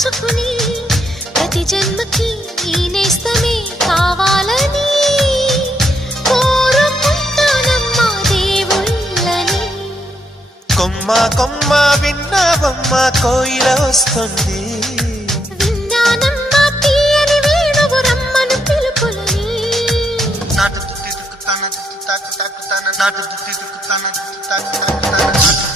మార్చుకుని ప్రతి జన్మకి నేస్తమే కావాలని కోరుకుంటానమ్మా దేవుళ్ళని. కొమ్మ కొమ్మ విన్నావమ్మ కోయిల వస్తుంది. నాటు దుక్కి దుక్కుతాను తాకు తాకుతాను నాటు దుక్కి దుక్కుతాను దుక్కుతాను తాకుతాను